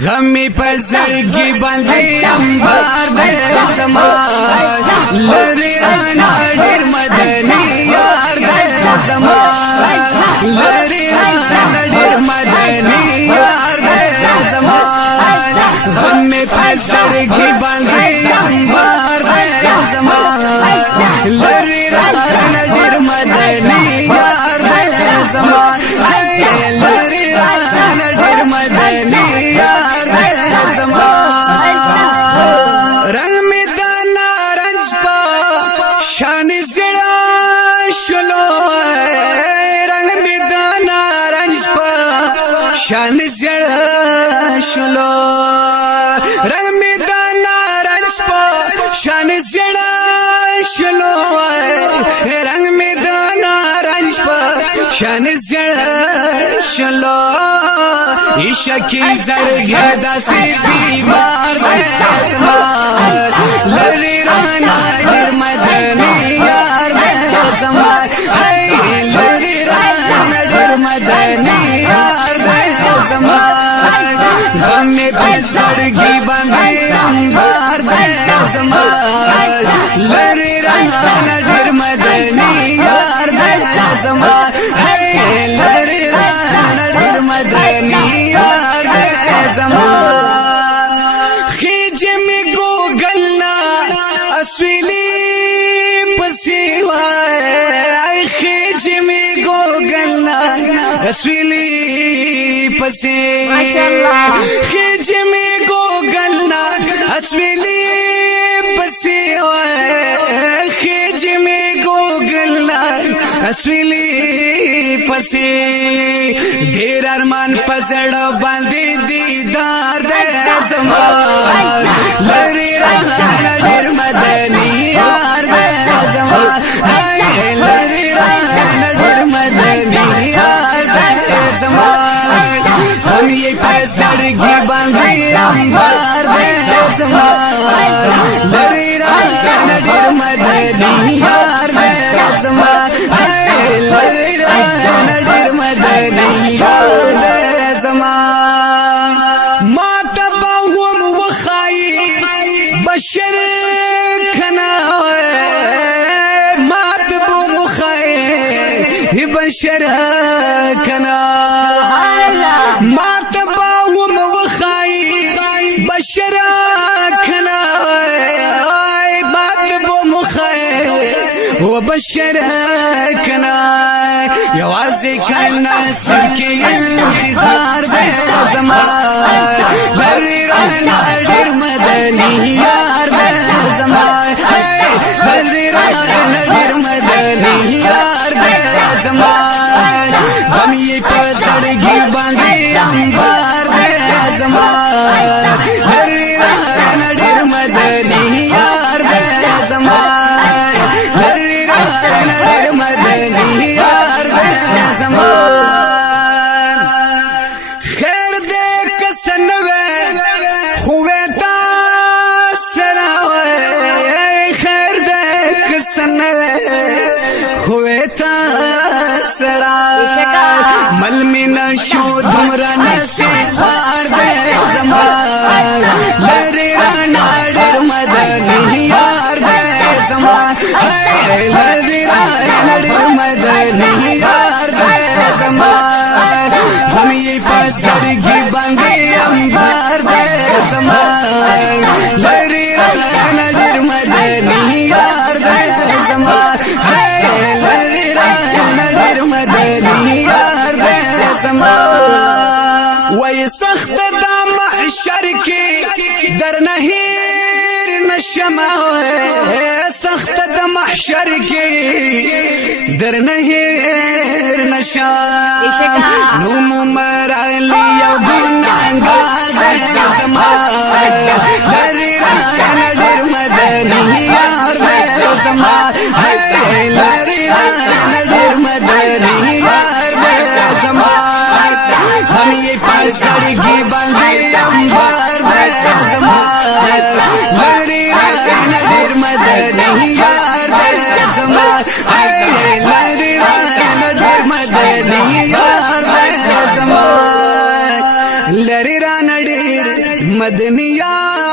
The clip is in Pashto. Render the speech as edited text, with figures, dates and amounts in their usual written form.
غمی پزړګي باندې انبار دې زما لری رانا ډېر مدني یار دې زما لری رانا ډېر مدني یار دې زما غمی پزړګي باندې انبار دې زما لری رانا ډېر مدني یار دې زما لری رانا ډېر مدني رنگ می دانا رنج پا شان زڑا شلو رنگ می دانا رنج پا شان زڑا شلو رنگ می دانا رنج پا شان زڑا شلو رنگ می دانا رنج پا شان زڑا شلو عشقی زرگه داسی بیمار دزما لری رانا ډېر مدني یار دزما لری رانا ډېر مدني یار دزما غمې په زړګي باندې انبار دزما لری رانا ډېر مدني یار دزما لری رانا ډېر مدني یار دزما خیج می گوگل نا اسویلی پسی وای خیج می گوگل نا اسویلی پسی خیج می گوگل نا اسویلی پسی وای خیج می گوگل نا اسویلی پسی ډیر ارمان پزړه باندې دیدار دې زما لری رانا ډېر مدني یار دې زما لری رانا ډېر مدني یار دې زما هم یې پزړګي باندې انبار دې زما لری رانا ډېر مدني یار دې زما لری رانا ډېر مدني یار دې زما ما تباهم وخاي بشر کنا ما تباهم وخاي بشر کنا ما تباهم وخاي بشر کنا ما تباهم وخاي وبشر کنا یوازې کنا سرکې انتظار دې زما لری رانا ډېر مدني یار دې زما لری رانا ډېر مدني یار دې زما غم یې په زړګي باندې انبار دې زما لری رانا ډېر مدني یار دې زما لری رانا ډېر مدني یار دې زما خیر دې کسن وې خوې تا سره خیر دې کسن وې خوې تا سره مل مینا شو دمرا نصیب دې زما لری رانا ډېر مدني یار دې زما لری رانا ډېر مدني یار دې زما هم یې په زړګي باندې انبار دې زما لری رانا ډېر مدني یار دې زما لری رانا ډېر مدني یار دې زما وای سخت د محشر کې درنه هیر نشمه سخت د محشر کې درنه هیر نشم نو مرعلی یو ګناهګار دې زما لری رانا ډېر مدني یار دې زما لری رانا ډېر مدني یار دې زما هم یې په زړګي باندې انبار دې زما لری رانا ډېر مدني یار دې زما لری رانا ډېر مدني یار دې زما لری رانا مدنی یار